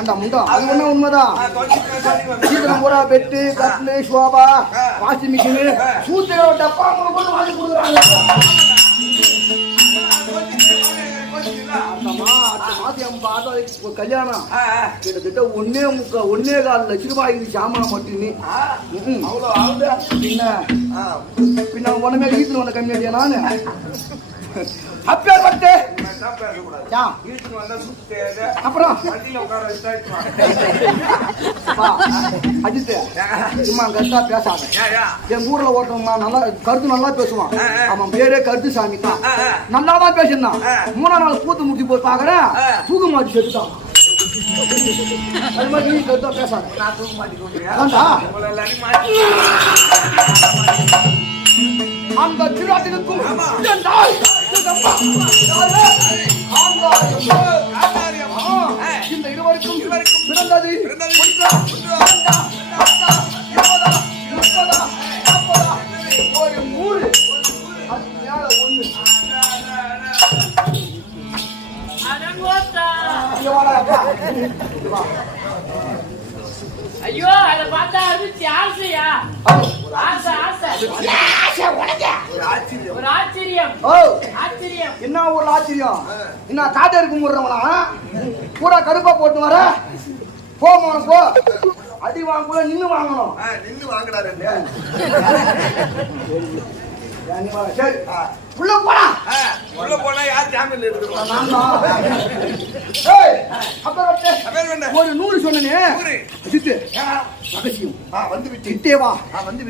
அந்த முண்டா அது ஒண்ணு உண்மைதான். சீக்கிரம் பூரா பெட்டு கட்லு சோபா வாஷிங் மிஷினு சூத்திர டப்பா கொண்டு வாங்கி கொடுக்குறாங்க. கல்யாணம் கிட்டத்தட்ட 1.25 லட்சம் ரூபாய் சாமான் மட்டுமே. பின்ன உடனே வீட்டுல வந்த கம்மியா நானு அப்பேற்பட்டு அப்புறம் அஜித் சும்மா கருத்தா பேசாத. என் ஊர்ல ஓட்டுறவன் நல்லா கருத்து நல்லா பேசுவான். அவன் பேரே கருத்து சாமி தான். நல்லாதான் பேசிருந்தான். 3ஆம் நாள் கூத்து முடிச்சு போய் பாக்குறேன் தூக்கு மாட்டி செத்துட்டான். அது மாதிரி நீ கருத்தா பேசாத. அந்த திருவாட்டிற்கும் இந்த இருவருக்கும் பிறந்தது ஒரு 100 அது மேல 1 ஐயோ அத பார்த்தா அது ஆசையா? ஆசை ஆசை ஒரு ஆச்சரியம். ஆச்சரியம் என்ன ஒரு ஆச்சரியம்? என்ன காட்ட இருக்கும் முடுறவனா பூரா கருப்பா போட்டு வர போன போ அடி வாங்க நின்னு வாங்கணும். நின்னு வாங்குறாரு. சரி உள்ள போடா. உள்ள போனா யார் ஜாமீன்ல எடுத்துருவாங்க? ஒரு 100 சொன்னனே அஜித் ரகசியம் வந்து விட்டு இட்டேவா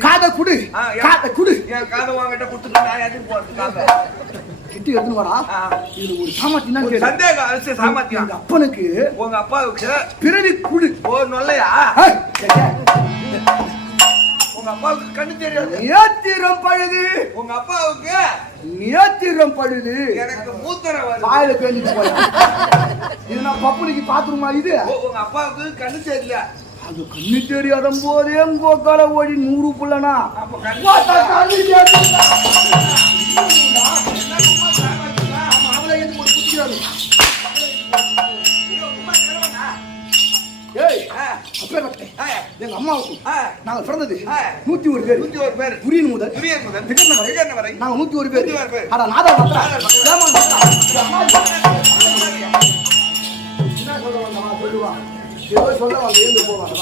காதை குடு காதை குடு. என் காதை வாங்கிட்ட கொடுத்துட்டு நான் எதுக்கு போறது? காதை கிட்டி எடுத்து வாடா. இது ஒரு சாமர்த்தியம் தான். சந்தேகம் அரசு சாமர்த்தியம். அப்பனுக்கு உங்க அப்பாவுக்கு பிறவி குடு. ஓ நொல்லையா? உங்க அப்பாவுக்கு கண்ணு தெரியாது. நேத்திரம் பழுது. உங்க அப்பாவுக்கு நேத்திரம் பழுது. எனக்கு மூத்தரம் வருது. வாயில பேஞ்சிட்டு போய் இது நான் பப்புனிக்கு பாத்துருமா? இது உங்க அப்பாவுக்கு கண்ணு தெரியல. அது கண்ணு தெரியாத போதே கோக்கால ஓடி 100 புள்ளனா எங்க அம்மாவுக்கு நாங்க பிறந்தது 101 பேர். 101 பேர். புரியன் முதல் திகழ்ன வரை நாங்க 101 பேர். அட நாதா சொல்லுவா ஏதோ சொல்ல வந்து எழுந்து போவாங்க.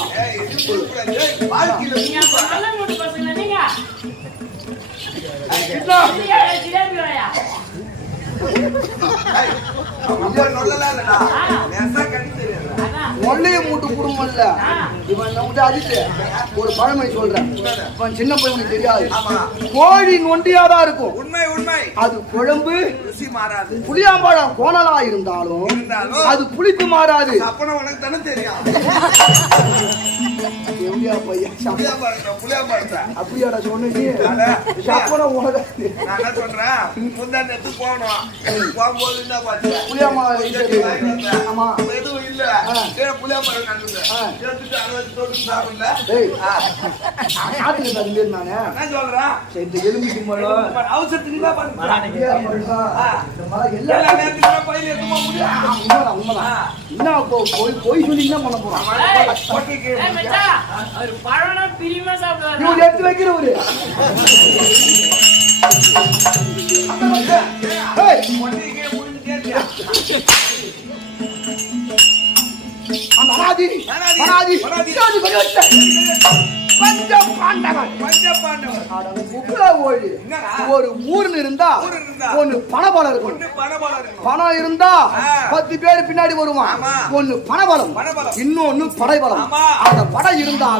மொல்லைய மூட்டு குடும்பம் இல்ல இவன் நம்ம அடித்து ஒரு பழமொழி சொல்றேன். இவன் சின்ன பையனுக்கு தெரியாது. கோழி நொண்டியாதான் இருக்கும். உண்மை உண்மை. அது குழம்பு ருசி மாறாது. புளியாம்பழம் கோணலா இருந்தாலும் அது புளிப்பு மாறாது. அப்பனா உனக்கு தானே தெரியும். எப்படியா பையன் அப்படியாடா சொன்னீங்க? நான் என்ன சொல்றேன், முந்தாண்டு எடுத்து போகணும். போகும்போது என்ன பாத்து எதுவும் இல்ல புளியாம்பழம் கண்டுது எடுத்துட்டு அதை வச்சு தொட்டு சாப்பிடல. என்ன சொல்றேன்? எலும்பு கும்பலம் அவசரத்துக்கு தான் என்ன போய் சொல்லி என்ன பண்ண போறான்? எடுத்து வைக்கிறவரு ஒரு ஊர்ல இருந்தா ஒண்ணு பணபலம் இருக்கும். பணம் இருந்தா 10 பேர் பின்னாடி வருவான். ஒண்ணு பணபலம், இன்னொன்னு படைபலம். அந்த படை இருந்தா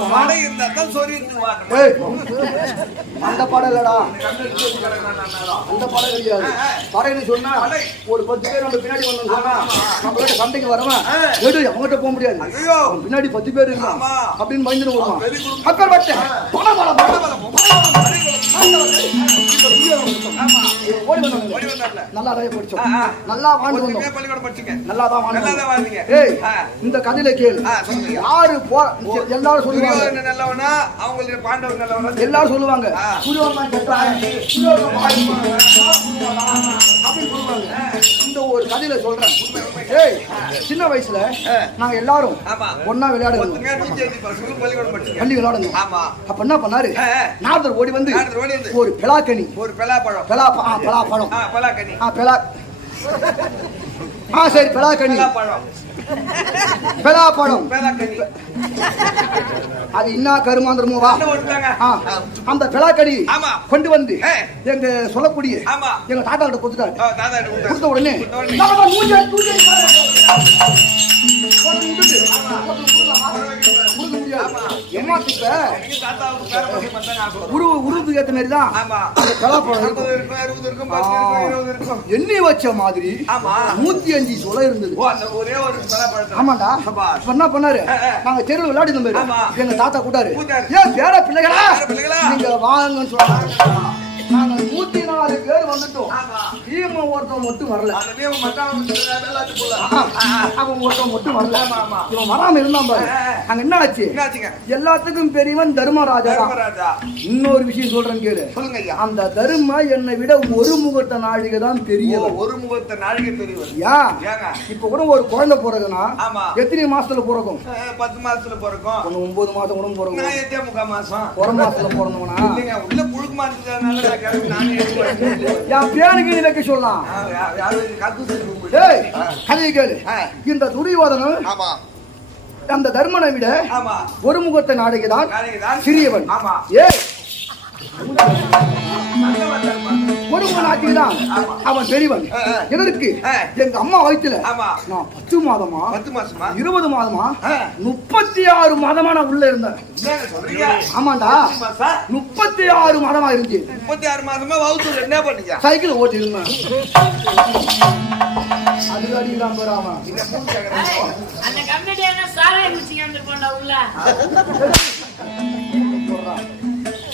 அந்த படம் இல்லடா, அந்த படம் கிடையாது. படைன்னு சொன்னா ஒரு 10 பேர் நம்ம பின்னாடி வந்து சொன்னா நம்ம சண்டைக்கு வரவன் அவங்ககிட்ட போக முடியாது. பின்னாடி 10 பேர் இருந்தான் அப்படின்னு பயந்துட்டு வருவான். அப்பேற்பட்ட பணபலம் ஓடி வந்தாங்க. நல்லா நிறைய படிச்சோம். நல்லா வாழ்ந்து வந்தோம். நல்லா தான் வாழ்ந்தீங்க. ஏய், இந்த கதையில கேளு. யாரு எல்லாரும் சொல்லுவாங்க நல்லவனா, அவங்களுக்கு பாண்டவர் நல்லவனா, எல்லாரும் சொல்லுவாங்க துரியோதனன் கெட்டவன், துரியோதனன் அப்படின்னு சொல்லுவாங்க. இந்த ஒரு கதையில சொல்றேன். ஏய், சின்ன வயசுல நாங்க எல்லாரும் ஒன்னா விளையாடுவோம். பள்ளி விளையாடுங்க. அப்ப என்ன பண்ணாரு, நாரதர் ஓடி வந்து ஒரு பெலாக்கனி, ஒரு பலாப்பழம், சரி பெலாக்கனி, பலாப்பழம், அது என்ன கருமாந்திரமோ வா, அந்த பெலாக்கனி கொண்டு வந்து எங்க சொல்லக்கூடிய எங்க தாத்தா கிட்ட கொடுத்துட்டாரு. கொடுத்த உடனே எண்ணி வச்ச மாதிரி 105 சொலை இருந்தது. ஆமாண்டா. என்ன பண்ணாரு, நாங்க தெருவில் விளையாடி இருந்தோம். எங்க தாத்தா கூட்டாரு, ஏன் பேர பிள்ளைகளா நீங்க வாங்கன்னு சொன்னாங்க. நாங்க 104 பேர் வந்துட்டோம். இவன் ஒருத்தன் மட்டும் வரல. அவன் ஒருத்தன் மட்டும் வரல. இவன் வராம இருந்தான் பாரு. அங்க என்ன ஆச்சு, எல்லாத்துக்கும் பெரியவன் தர்மராஜா. இன்னொரு விஷயம் சொல்றேன் கேளு. அந்த தர்ம என்னை விட ஒரு முகூர்த்த நாழிகை தான் பெரியவன். ஒரு முகூர்த்த நாழிகை பெரியவன். இப்ப கூட ஒரு குழந்தை பிறகுனா எத்தனை மாசத்துல பிறக்கும்? 10 மாசத்துல பிறக்கும். 9 மாசம் கூட பிறக்கும். 8 மாசம் ஒரு மாசத்துல பிறந்தவனா உள்ள புழுக்கு மாசத்துல என் பேருக்கு இலக்கு சொல்லலாம். கதை கேளு. இந்த துரியோதனன் அந்த தர்மனை விட ஒரு முகத்த நாடகதான் சிறியவன். ஒரு நாட்டில் தான் அவன் பெரியவன். எதற்கு? எங்க அம்மா வயிற்றுல நான் 10 மாதமா 20 மாதமா 36 மாதமா நான் உள்ள இருந்தேன். ஆமாண்டா, 36 மாதமா இருந்துச்சு. 36 மாதமா வவுத்துல என்ன பண்ணீங்க? சைக்கிள் ஓட்டி இருந்தேன். அது அடிதான் போறாமா. அந்த கம்பெனி என்ன சாரே குடிச்சிங்க அந்த போண்டா உள்ள.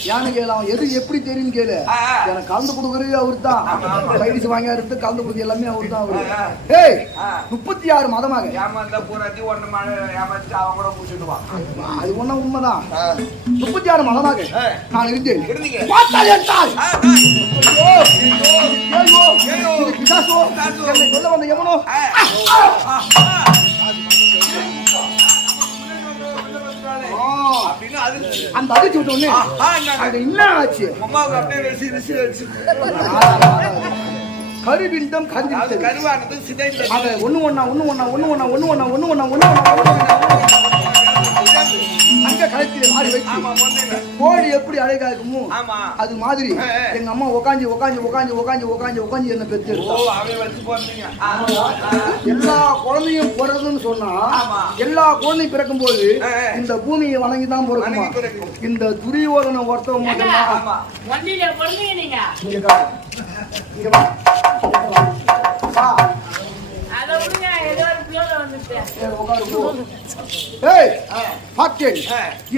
யானு கேளு, அவன் எது எப்படி தெரியும் கேளு. எனக்கு கலந்து கொடுக்குறது அவரு தான். பைடிஸ் வாங்கி எடுத்து கலந்து கொடுக்குறது எல்லாமே அவரு தான். அவரு 36 மாதமாக அது ஒன்னும் உண்மைதான். 36 மாதமாக நான் இருந்தேன். சொல்ல வந்த எவனோ அந்த அதிர்ச்சி விட்ட உடனே என்ன ஆச்சு, கருவிண்டம் கருவானது சிதைந்தது. அது ஒண்ணு அங்க கலத்தில மாறி வச்சு கோழி எப்படி அழகா இருக்குமோ அது மாதிரி எங்க அம்மா உக்காஞ்சி என்ன பெற்று எல்லா குழந்தையும் பிறகுன்னு சொன்னா எல்லா குழந்தையும் பிறக்கும் போது இந்த பூமியை வணங்கி தான் பிறக்குமா. இந்த துரியோதன ஒருத்தவங்க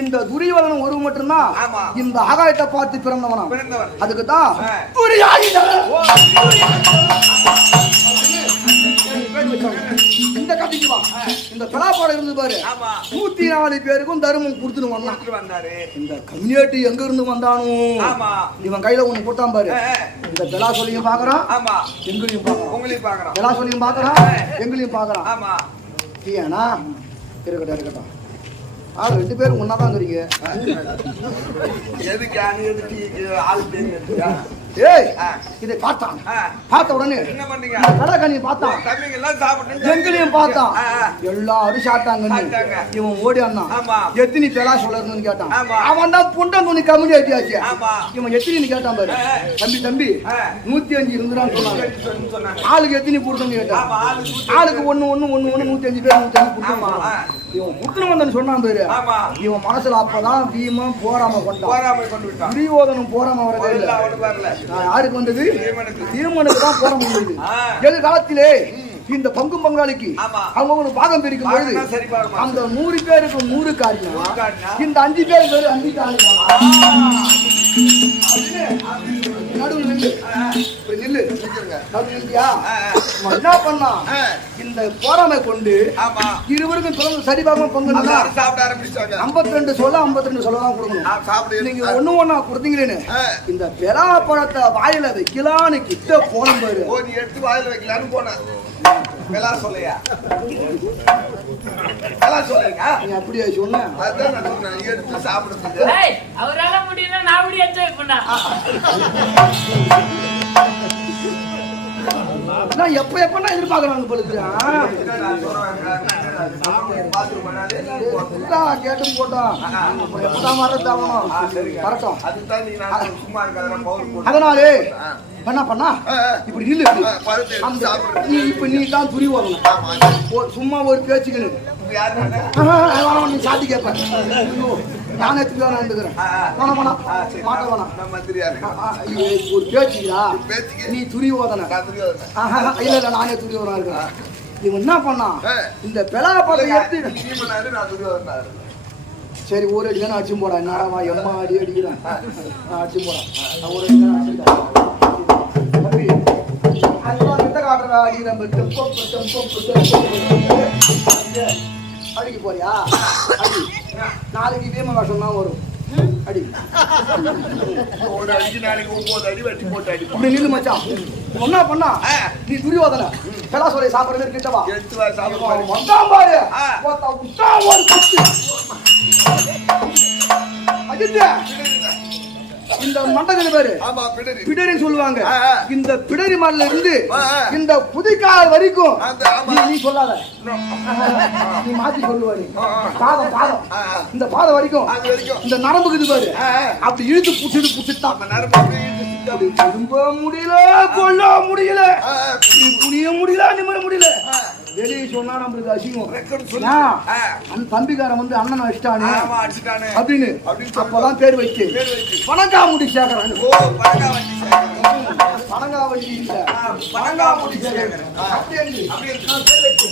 இந்த துரியோதனன் ஒரு மட்டும்தான் இந்த ஆகாயத்தை பார்த்து பிறந்தவனா. அதுக்கு தான் இந்த கதைக்கு வா. இந்த பலாப்பழம் இருந்து பாரு 104 பேருக்கும் தர்மம் கொடுத்துட்டு வந்தாரு. இந்த கம்யூனிட்டி எங்க இருந்து வந்தானோ இவன் கையில ஒண்ணு போட்டான் பாரு. இந்த பெலா சொல்லியும் பாக்குறான், எங்களையும் பாக்குறான். பெலா சொல்லியும் பாக்குறான், எங்களையும் பாக்குறான். ஏன்னா இருக்கட்டும் 2 பேரும் ஒன்னாதான் இருக்கீங்க. ஏய், இதை பார்த்தான். பார்த்த உடனே என்ன பண்றீங்க? கடற்கனியை பார்த்தான், எங்களையும் பார்த்தான். எல்லாரும் சாப்பிட்டாங்க. இவன் ஓடி வந்தான். எத்தனை பெலா சொல்லுன்னு கேட்டான். அவன் தான் புண்டம் துணி கம்மி ஆட்டியாச்சு. இவன் எத்தனை கேட்டான் பாரு. தம்பி 105 இருந்துடான்னு சொன்னாங்க. ஆளுக்கு எத்தனை கொடுத்தோன்னு கேட்டான். ஆளுக்கு ஒண்ணு 105 பேர் 105 கொடுத்தான். இவன் புத்தனம் வந்தன்னு சொன்னான் பாரு. இவன் மனசுல அப்பதான் பீமன் போராம கொண்டான். துரியோதனும் போராம வரல. யாருக்கு வந்தது? தீமனுக்கு தான் போற முடியுது. எதிர்காலத்திலே இந்த பங்கு பங்காளிக்கு ஆமா. அவங்க பாகம் பிரிக்கும் பொழுது பாகம்னா சரி பாகமா. அந்த 100 பேருக்கு 100 காரியம் காரியம். இந்த 5 பேருக்கு வெறும் 5 காரியம் நடுவில் நில்லு இப்படி நில்லு நடுவில் நில்லியா என்ன பண்ணா இந்த போராமை கொண்டு ஆமா. இருவருக்கும் பிறகு சரிபாகமா பங்கு எல்லாரும் சாப்பிட ஆரம்பிச்சாங்க. 52 சொல்ல 52 சொல்ல தான் கொடுக்கணும் சாப்பிடு. நீங்க ஒண்ணு கொடுத்தீங்களேன்னு இந்த பெலா பழத்தை வாயில வைக்கலான்னு கிட்ட போன பாரு. ஓ நீ எடுத்து வாயில வைக்கலான்னு போன. வெலா சொல்லையா? வெலா சொல்லுங்க. நீ அப்படியே சொன்ன. அதான் நான் சொன்னேன். எடுத்து சாப்பிடுறது. ஏய் அவரால முடியல நான் அப்படி என்ஜாய் பண்ணா. நான் எப்ப நான் எதிர்பார்க்கறாங்க பொழுது நான் சொல்றேன். பாத்ரூம் பண்ணாதே. கேட்டும் போட்டோம் எப்பதான் வரதாகணும் வரட்டும். அதுதான் நீ நான் சும்மா இருக்காத பவுல் போடு. அதனாலே என்ன பண்ணா இப்படி நில்லு பருத்து எடுத்து அந்த சாப்பிடு. நீ இப்ப நீ தான் துரி வரணும் சும்மா ஒரு பேச்சுக்கணும் யாரு நானே? நீ சாத்தி கேட்ப நானே திருவாரா இருந்துக்கிறேன் வேணாம் வேணாம் மாட்ட வேணாம் நான் மந்திரியா இருக்கேன். ஒரு பேச்சுக்கிறா பேச்சுக்கு நீ துரியோதன நான் துரியோதனன். இல்ல இல்ல நானே துரியோதனா இருக்கிறேன். இவன் என்ன பண்ணா இந்த பெலா பாத்தை எடுத்து நீ பண்ணாரு நான் துரியோதனாரு. சரி ஒரு அடி தானே அடிச்சும் போடா என்னடா எம்மா அடி அடிக்கிறேன் அடிச்சும் போடா நான் ஒரு அடி தானே அடிச்சுட்டேன் அதுதான் கிட்ட காட்டுறா அடி நம்ம அடிக்க போறியா அடி நாளைக்கு வீம வேஷம் தான் வரும் அடி ஒரு அடிக்கு நாளைக்கு 9 அடி வெட்டி போட்டு அடி. அப்படி நில்லு மச்சான் என்ன பண்ணா நீ துரியோதன பெலா சொல்லி சாப்பிடுறது கிட்டவா எடுத்து வா சாப்பிடு. வந்தான் பாரு விட்டா ஒரு கத்து அஜித்யா இந்த மண்டகன பேரு ஆமா பிடரி. பிடரி சொல்லுவாங்க இந்த பிடரி மலையில இருந்து ஆ. இந்த புதைக்கால் வரைக்கும் ஆமா. நீ சொல்லாத நீ மாத்தி சொல்லுவாரு பாதம் பாதம் இந்த பாதம் வரைக்கும் அது வரைக்கும் இந்த நரம்புக்கு பாரு அப்படி இழுத்து புடிச்சுட்டான் நம்ம நரம்பு அப்படியே இழுத்து அப்படி திரும்ப முடியல கொல்ல முடியல புரிய முடியல நிமிர முடியல வெளியே சொன்னா நம்மளுக்கு அசிங்கம் ரெக்கார்ட் சொல்லு. அந்த தம்பிக்காரன் வந்து அண்ணனை வச்சிட்டானே ஆமா அடிச்சிட்டானே. அப்படின்னு அப்பதான் பேர் வச்சு பேர் வச்சு. பணங்காமுடி சேர்க்கறான் ஓ பணங்கா வண்டி சேர்க்கறேன். பணங்காவடி இல்ல பணங்கா முடி சேர்க்கறேன். அப்படியே அப்படியே பேர் வச்சு